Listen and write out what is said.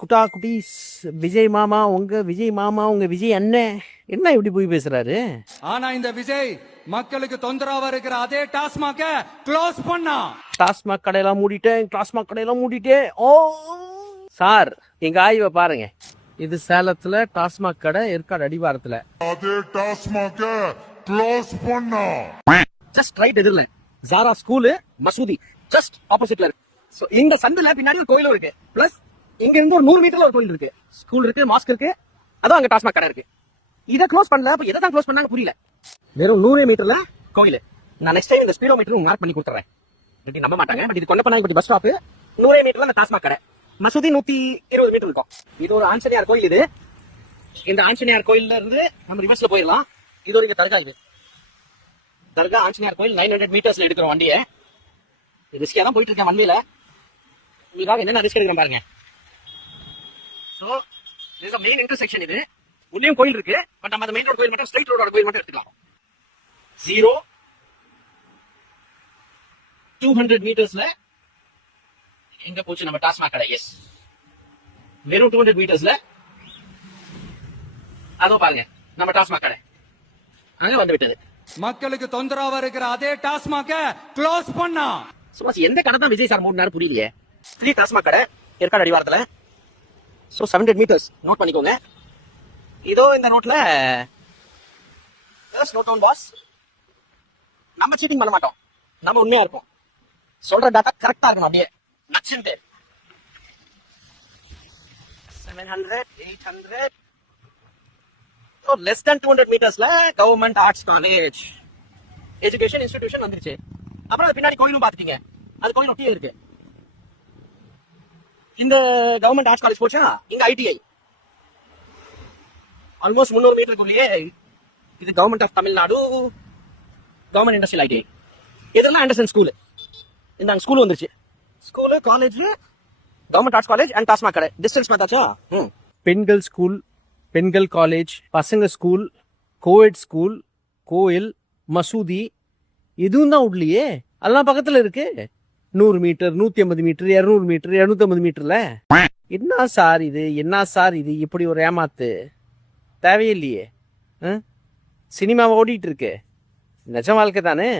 குட்டா குட்டீஸ், விஜய் மாமா உங்க விஜய் அண்ணன் என்ன இப்படி போய் பேசுறாரு? ஆனா இந்த விஜய் மக்களுக்கு தொந்தரவா இருக்கிற அதே டாஸ்மாக க்ளோஸ் பண்ணா. டாஸ்மாக் கடையெல்லாம் மூடிட்டேன். ஓ சார், எங்க ஆய்வை பாருங்க. இது சேலத்துல டாஸ்மாக் கடை, ஏற்காடு அடிவாரத்துல. அதே டாஸ்மாக க்ளோஸ் பண்ணா. ஜஸ்ட் ரைட் எதிரில் ஜாரா ஸ்கூலு, மசூதி ஜஸ்ட் ஆப்போசிட்ல இருக்கு. சோ இந்த சந்துல பின்னாடி ஒரு கோயிலும் இருக்கு. பிளஸ் இங்க இருந்து ஒரு 100 மீட்டர்ல ஒரு கோயில் இருக்கு, ஸ்கூல் இருக்கு, மாஸ்க் இருக்கு. அதான் அங்க டாஸ்மாக் கடை இருக்கு. இதை க்ளோஸ் பண்ணல. அப்ப எதை தான் க்ளோஸ் பண்ணாங்க புரியல. வெறும் 100 மீட்டர்ல கோயில். நான் நெக்ஸ்ட் டைம் இந்த ஸ்பீடோ மீட்டர் மார்க் பண்ணி கொடுத்துறேன். இப்படி நம்ப மாட்டாங்க. பட் இது கொண்டப்பனாங்க பஸ் ஸ்டாப் 100 மீட்டர்ல அந்த டாஸ்மாக் கடை. மசூதி 120 மீட்டர் இருக்கும். இது ஒரு ஆஞ்சநேயர் கோயில். இது இந்த ஆஞ்சநேயர் கோயில்ல இருந்து நம்ம ரிவர்ஸ்ல போயிடலாம். இது ஒரு தர்கா. இது தர்கா ஆஞ்சநேயர் கோயில் 900 மீட்டர்ஸ்ல எடுக்கிற வண்டியை ரிஸ்கியா தான் போயிட்டு இருக்கேன் வண்டியில. உங்களுக்காக என்னென்ன ரிஸ்க் எடுக்கிறேன் பாருங்க. சோ இது மெயின் இன்டர்செக்ஷன். இது உள்ளேயும் கோயில் இருக்கு. பட் நம்ம அந்த மெயின் ரோட் கோயில் மட்டும், ஸ்ட்ரைட் ரோடோட கோயில் மட்டும் எடுத்துக்கலாம். 200 மீட்டர்ஸ்ல எங்க போச்சு நம்ம டாஸ்மாக் கடை? எஸ், வெறும் 200 மீட்டர்ஸ்ல அதோ பாருங்க நம்ம டாஸ்மாக் கடை அங்க வந்து விட்டது. மக்களுக்கு தொந்தரவா இருக்கிற அதே டாஸ்மாக க்ளோஸ் பண்ணா. சும்மா எந்த கடை தான் விஜய் சார் மூணு புரியலையே. 3 டாஸ்மாக் கடை ஏற்காடு அடிவாரத்துல. சோ 700 மீட்டர்ஸ் நோட் பண்ணிக்கோங்க. இதோ இந்த ரோட்ல நோ டவுன் பாஸ். நம்ம சீட்டிங் பண்ண மாட்டோம், நம்ம உண்மையா இருப்போம். சொல்ற டாட்டா கரெக்டா இருக்கணும். அப்படியே நச்சுட்டு 700 800 லெஸ் than 200 மீட்டர்ஸ்ல government arts college education institution வந்துருச்சு. அப்புறம் அது பின்னாடி கோயிலும் பாத்துட்டீங்க. அது கோயில் ஒட்டியே இருக்கு. இந்த கவர்மெண்ட் ஆர்ட்ஸ் காலேஜ் போச்சா, இங்க ஐடிஐ ஆல்மோஸ்ட் 300 மீட்டருக்குள்ளேயே. இது government of Tamil Nadu government industrial ITI. இதெல்லாம் ஆண்டர்சன் ஸ்கூல். இந்த ஸ்கூல் வந்துருச்சு. School, college, government arts college and TASMAC கடை. டிஸ்டன்ஸ் பார்த்தாச்சா? பெண்கள் ஸ்கூல், பெண்கள் காலேஜ், பசங்க ஸ்கூல், கோஎட் ஸ்கூல், கோயில், மசூதி எதுவும் தான் உள்ளே. அதெல்லாம் பக்கத்துல இருக்கு. 100 மீட்டர், 150 மீட்டர், 200 மீட்டர், 250 மீட்டர்ல. என்ன சார் இது இப்படி ஒரு ஏமாத்து தேவையில்லையே. சினிமாவை ஓடிட்டு இருக்கு. நிஜ வாழ்க்கை தானே.